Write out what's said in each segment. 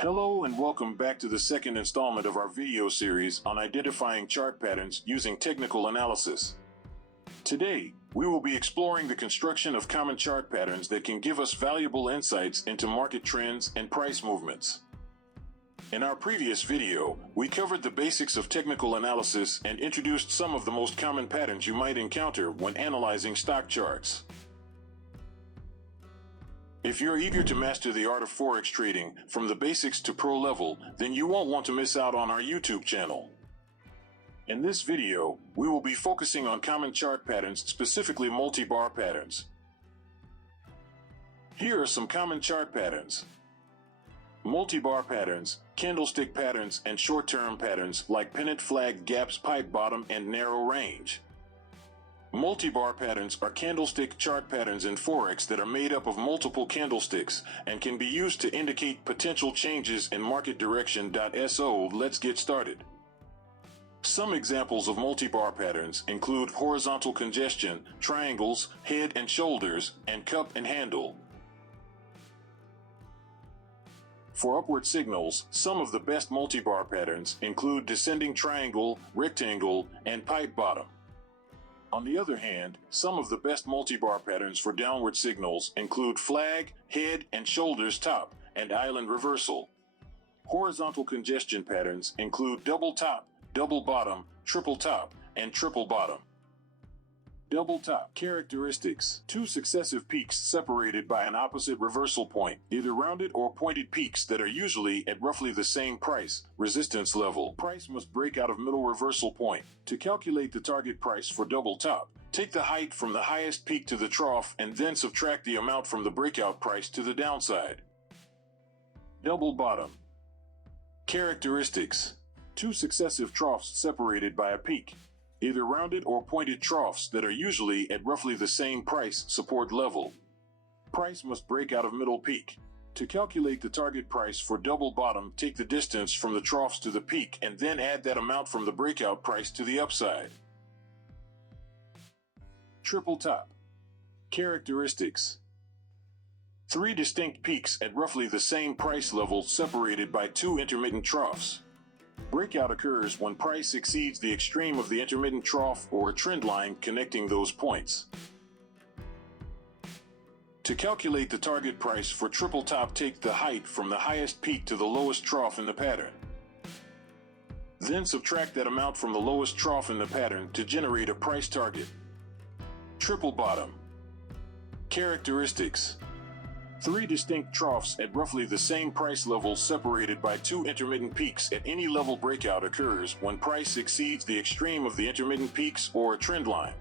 Hello and welcome back to the second installment of our video series on identifying chart patterns using technical analysis. Today, we will be exploring the construction of common chart patterns that can give us valuable insights into market trends and price movements. In our previous video, we covered the basics of technical analysis and introduced some of the most common patterns you might encounter when analyzing stock charts. If you're eager to master the art of forex trading from the basics to pro level, then you won't want to miss out on our YouTube channel. In this video, we will be focusing on common chart patterns, specifically multi-bar patterns. Here are some common chart patterns. Multi-bar patterns, candlestick patterns, and short-term patterns like pennant flag, gaps, pipe bottom, and narrow range. Multi-bar patterns are candlestick chart patterns in Forex that are made up of multiple candlesticks and can be used to indicate potential changes in market direction. So let's get started. Some examples of multi-bar patterns include horizontal congestion, triangles, head and shoulders, and cup and handle. For upward signals, some of the best multi-bar patterns include descending triangle, rectangle, and pipe bottom. On the other hand, some of the best multi-bar patterns for downward signals include flag, head and shoulders top, and island reversal. Horizontal congestion patterns include double top, double bottom, triple top, and triple bottom. Double top characteristics: two successive peaks separated by an opposite reversal point, either rounded or pointed peaks that are usually at roughly the same price resistance level. Price must break out of middle reversal point. To calculate the target price for double top, take the height from the highest peak to the trough and then subtract the amount from the breakout price to the downside. Double bottom characteristics: two successive troughs separated by a peak, either rounded or pointed troughs that are usually at roughly the same price support level. Price must break out of middle peak. To calculate the target price for double bottom, take the distance from the troughs to the peak and then add that amount from the breakout price to the upside. Triple top characteristics: three distinct peaks at roughly the same price level separated by two intermittent troughs. Breakout occurs when price exceeds the extreme of the intermittent trough or a trend line connecting those points. To calculate the target price for triple top, take the height from the highest peak to the lowest trough in the pattern. Then subtract that amount from the lowest trough in the pattern to generate a price target. Triple bottom characteristics: three distinct troughs at roughly the same price level separated by two intermittent peaks at any level. Breakout occurs when price exceeds the extreme of the intermittent peaks or a trend line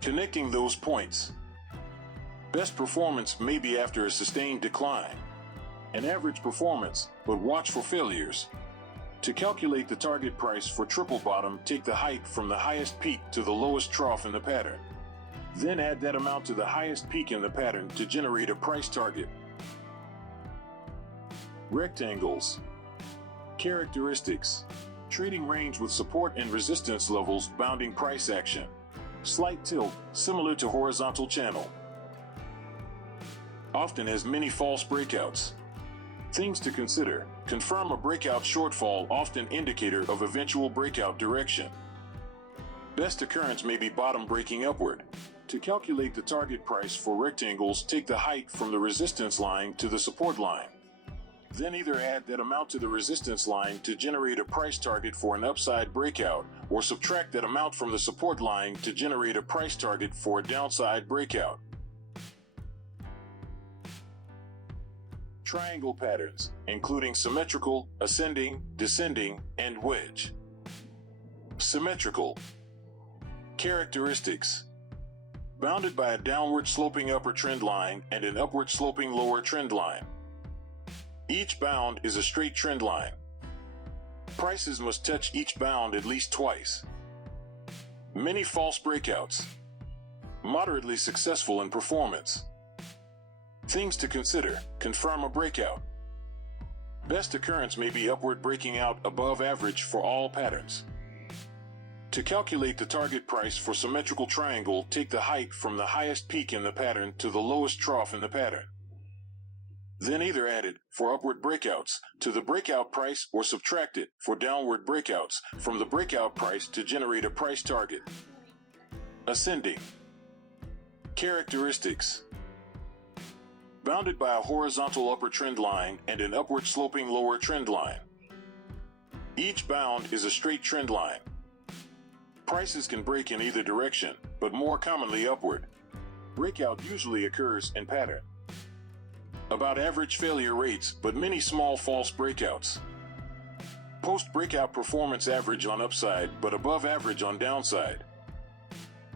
connecting those points. Best performance may be after a sustained decline. An average performance, but watch for failures. To calculate the target price for triple bottom, take the height from the highest peak to the lowest trough in the pattern. Then add that amount to the highest peak in the pattern to generate a price target. Rectangles characteristics: trading range with support and resistance levels bounding price action. Slight tilt, similar to horizontal channel. Often has many false breakouts. Things to consider: confirm a breakout shortfall, often indicator of eventual breakout direction. Best occurrence may be bottom breaking upward. To calculate the target price for rectangles, take the height from the resistance line to the support line. Then either add that amount to the resistance line to generate a price target for an upside breakout, or subtract that amount from the support line to generate a price target for a downside breakout. Triangle patterns, including symmetrical, ascending, descending, and wedge. Symmetrical characteristics: bounded by a downward sloping upper trend line and an upward sloping lower trend line. Each bound is a straight trend line. Prices must touch each bound at least twice. Many false breakouts. Moderately successful in performance. Things to consider: confirm a breakout. Best occurrence may be upward breaking out above average for all patterns. To calculate the target price for symmetrical triangle, take the height from the highest peak in the pattern to the lowest trough in the pattern. then either add it for upward breakouts to the breakout price or subtract it for downward breakouts from the breakout price to generate a price target. Ascending. Characteristics. Bounded by a horizontal upper trend line and an upward sloping lower trend line. Each bound is a straight trend line. Prices can break in either direction, but more commonly upward. Breakout usually occurs in pattern. About average failure rates, but many small false breakouts. Post-breakout performance average on upside, but above average on downside.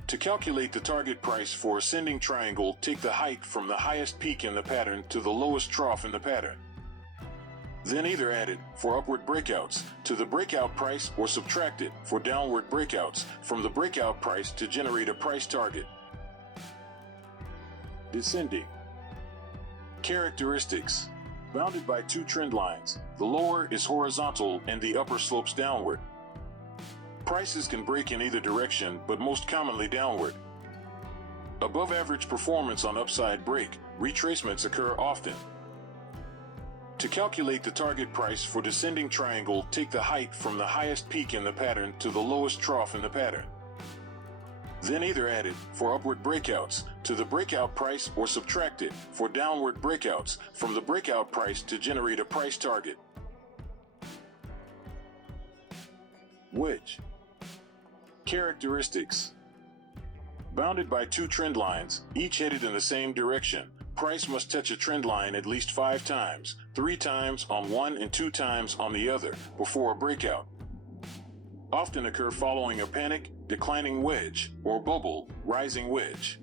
To calculate the target price for ascending triangle, take the height from the highest peak in the pattern to the lowest trough in the pattern. Then either add it for upward breakouts to the breakout price or subtract it for downward breakouts from the breakout price to generate a price target. Descending. Characteristics. Bounded by two trend lines, the lower is horizontal and the upper slopes downward. Prices can break in either direction, but most commonly downward. Above average performance on upside break, retracements occur often. To calculate the target price for descending triangle, take the height from the highest peak in the pattern to the lowest trough in the pattern. Then either add it for upward breakouts to the breakout price or subtract it for downward breakouts from the breakout price to generate a price target. Wedge. Characteristics. Bounded by two trend lines, each headed in the same direction, price must touch a trend line at least 5 times, 3 times on one and 2 times on the other, before a breakout. Often occur following a panic, declining wedge, or bubble, rising wedge.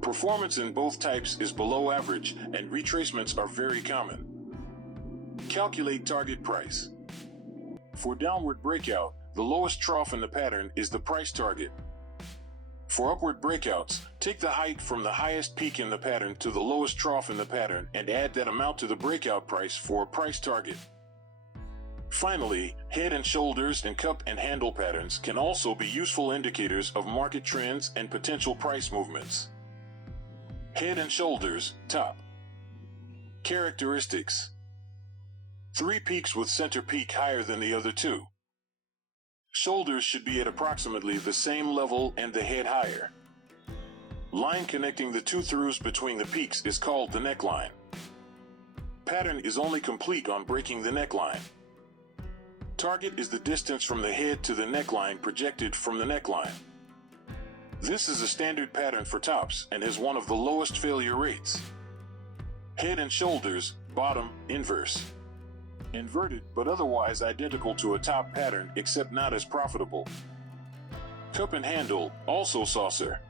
Performance in both types is below average, and retracements are very common. Calculate target price. For downward breakout, the lowest trough in the pattern is the price target. For upward breakouts, take the height from the highest peak in the pattern to the lowest trough in the pattern and add that amount to the breakout price for a price target. Finally, head and shoulders and cup and handle patterns can also be useful indicators of market trends and potential price movements. Head and shoulders, top. Characteristics. 3 peaks with center peak higher than the other 2. Shoulders should be at approximately the same level and the head higher. Line connecting the 2 throughs between the peaks is called the neckline. Pattern is only complete on breaking the neckline. Target is the distance from the head to the neckline projected from the neckline. This is a standard pattern for tops and has one of the lowest failure rates. Head and shoulders, bottom, inverse. Inverted but otherwise identical to a top pattern except not as profitable. Cup and handle, also saucer.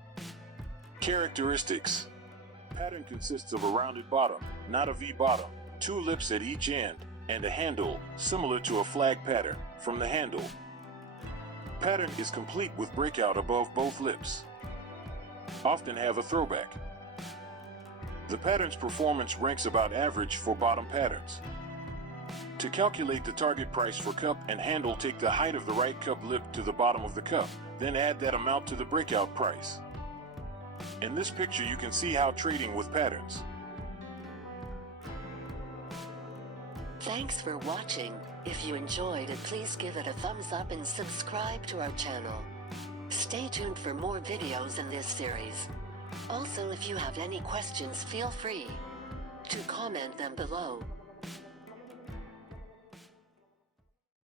Characteristics. Pattern consists of a rounded bottom, not a V bottom, 2 lips at each end, and a handle, similar to a flag pattern, from the handle. Pattern is complete with breakout above both lips. Often have a throwback. The pattern's performance ranks about average for bottom patterns. To calculate the target price for cup and handle, take the height of the right cup lip to the bottom of the cup, then add that amount to the breakout price. In this picture you can see how trading with patterns. Thanks for watching. If you enjoyed it, please give it a thumbs up and subscribe to our channel. Stay tuned for more videos in this series. Also, if you have any questions, feel free to comment them below.